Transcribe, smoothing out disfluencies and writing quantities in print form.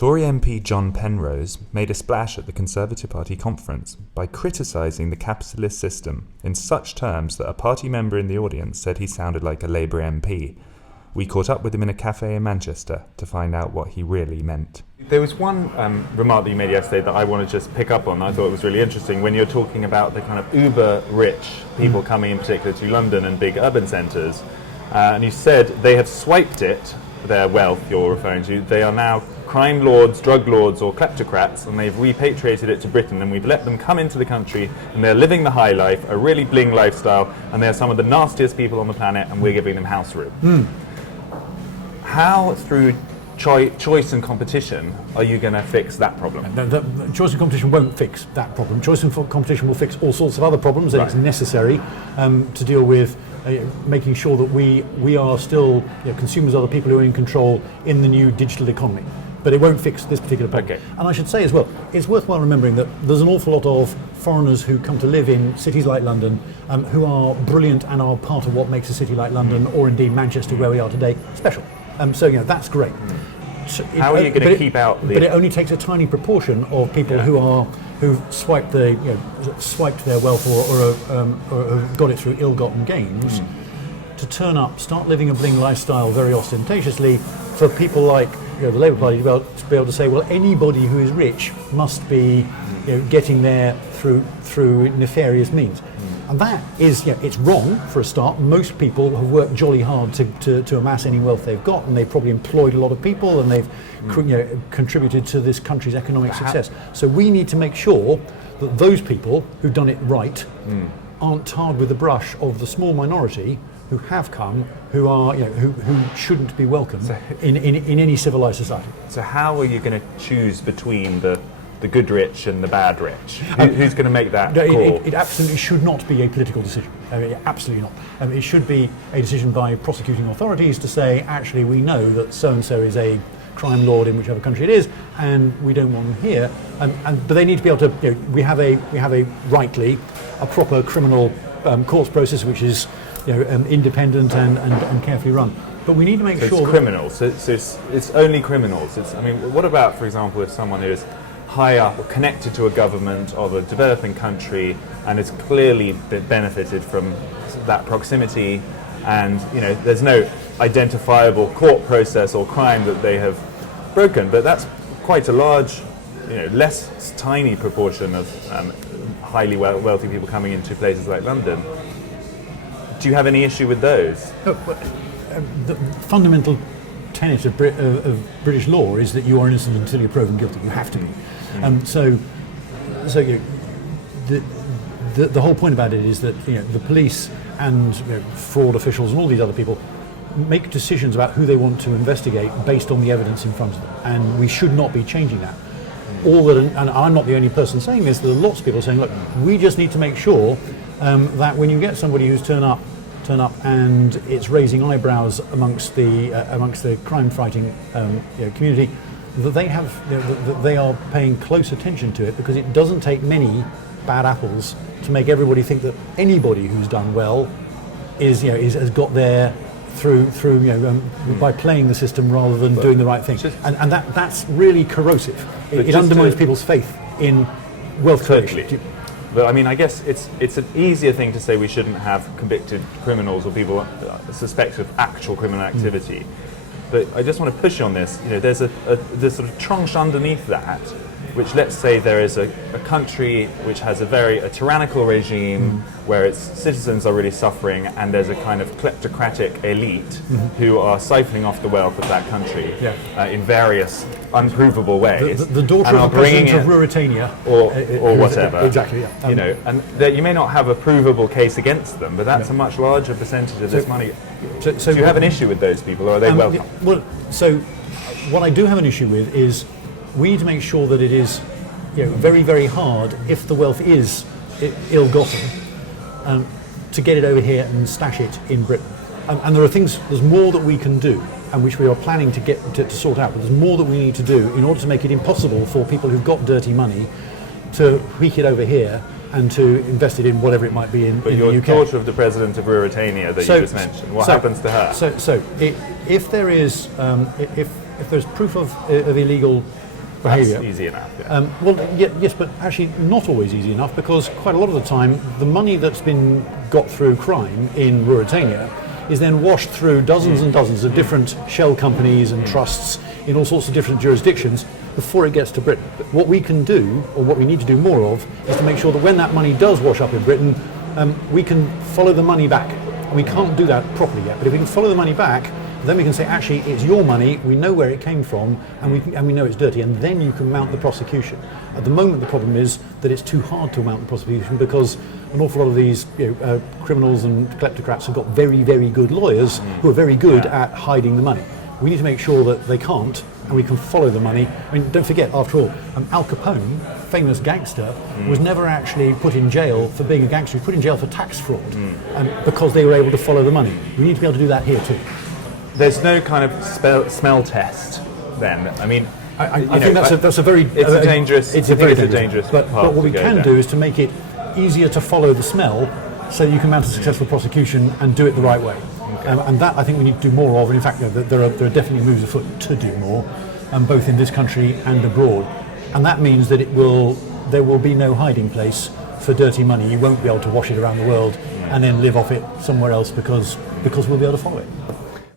Tory MP John Penrose made a splash at the Conservative Party conference by criticising the capitalist system in such terms that a party member in the audience said he sounded like a Labour MP. We caught up with him in a cafe in Manchester to find out what he really meant. There was one remark that you made yesterday that I want to just pick up on. I thought it was really interesting when you're talking about the kind of uber-rich people coming in particular to London and big urban centres. And you said they have swiped it, their wealth you're referring to. They are now crime lords, drug lords or kleptocrats, and they've repatriated it to Britain, and we've let them come into the country and they're living the high life, a really bling lifestyle, and they're some of the nastiest people on the planet, and we're giving them house room. How, through choice and competition, are you going to fix that problem? The choice and competition won't fix that problem. Choice and competition will fix all sorts of other problems, and it's necessary to deal with making sure that we are still, consumers are the people who are in control in the new digital economy. But it won't fix this particular problem. Okay. And I should say as well, it's worthwhile remembering that there's an awful lot of foreigners who come to live in cities like London who are brilliant and are part of what makes a city like London, or indeed Manchester, where we are today, special. So that's great. So how are you going to keep out the... But it only takes a tiny proportion of people who've swiped swiped their wealth or have got it through ill-gotten gains to turn up, start living a bling lifestyle very ostentatiously, for people like the Labour Party to be able to say, well, anybody who is rich must be getting there through nefarious means. And that is, it's wrong for a start. Most people have worked jolly hard to amass any wealth they've got, and they've probably employed a lot of people, and they've contributed to this country's economic success. So we need to make sure that those people who've done it right aren't tarred with the brush of the small minority who have come, who are, who shouldn't be welcome in any civilized society. So how are you going to choose between the good rich and the bad rich? Who's going to make that call? It absolutely should not be a political decision. Absolutely not. It should be a decision by prosecuting authorities to say, actually, we know that so-and-so is a crime lord in whichever country it is, and we don't want them here. But they need to be able to. We have a rightly a proper criminal courts process which is independent and carefully run. But we need to make sure it's criminals. So it's only criminals. What about, for example, if someone who is high up or connected to a government of a developing country and has clearly benefited from that proximity, and there's no identifiable court process or crime that they have broken, but that's quite a large, less tiny proportion of highly wealthy people coming into places like London. Do you have any issue with those? The fundamental tenet of British law is that you are innocent until you're proven guilty. You have to be. So the whole point about it is that the police and fraud officials and all these other people make decisions about who they want to investigate based on the evidence in front of them, and we should not be changing that. And I'm not the only person saying this. There are lots of people saying, look, we just need to make sure that when you get somebody who's turn up and it's raising eyebrows amongst the crime-fighting community, that they are paying close attention to it, because it doesn't take many bad apples to make everybody think that anybody who's done well has got there through by playing the system rather than doing the right thing, and that's really corrosive. It undermines people's faith in wealth creation. But I guess it's an easier thing to say we shouldn't have convicted criminals or people suspected of actual criminal activity. But I just want to push you on this. There's this sort of tranche underneath that, which, let's say there is a country which has a tyrannical regime where its citizens are really suffering, and there's a kind of kleptocratic elite who are siphoning off the wealth of that country in various unprovable ways. The daughter of the president of Ruritania, or whatever. Exactly. Yeah. And that you may not have a provable case against them, but that's a much larger percentage of this money. So do you have an issue with those people, or are they welcome? So what I do have an issue with is we need to make sure that it is very, very hard, if the wealth is ill-gotten, to get it over here and stash it in Britain. And there's more that we can do, and which we are planning to get to sort out, but there's more that we need to do in order to make it impossible for people who've got dirty money to wreak it over here and to invest it in whatever it might be in the UK. But your daughter of the president of Ruritania that you just mentioned, what happens to her? So if there is if there's proof of illegal behaviour. That's easy enough. Yeah. Yes, but actually not always easy enough, because quite a lot of the time the money that's been got through crime in Ruritania is then washed through dozens and dozens of different shell companies and trusts in all sorts of different jurisdictions before it gets to Britain. What we can do, or what we need to do more of, is to make sure that when that money does wash up in Britain, we can follow the money back. And we can't do that properly yet, but if we can follow the money back, then we can say, actually, it's your money, we know where it came from, and we know it's dirty, and then you can mount the prosecution. At the moment, the problem is that it's too hard to mount the prosecution because an awful lot of these criminals and kleptocrats have got very, very good lawyers who are very good at hiding the money. We need to make sure that they can't, and we can follow the money. I mean, don't forget, after all, Al Capone, famous gangster, was never actually put in jail for being a gangster. He was put in jail for tax fraud, because they were able to follow the money. We need to be able to do that here too. There's no kind of smell test then. I mean, I think that's a very dangerous. It's a very dangerous. But what we can do is to make it easier to follow the smell, so you can mount a successful prosecution and do it the right way. And that I think we need to do more of. And in fact, there are definitely moves afoot to do more, both in this country and abroad. And that means that there will be no hiding place for dirty money. You won't be able to wash it around the world and then live off it somewhere else because we'll be able to follow it.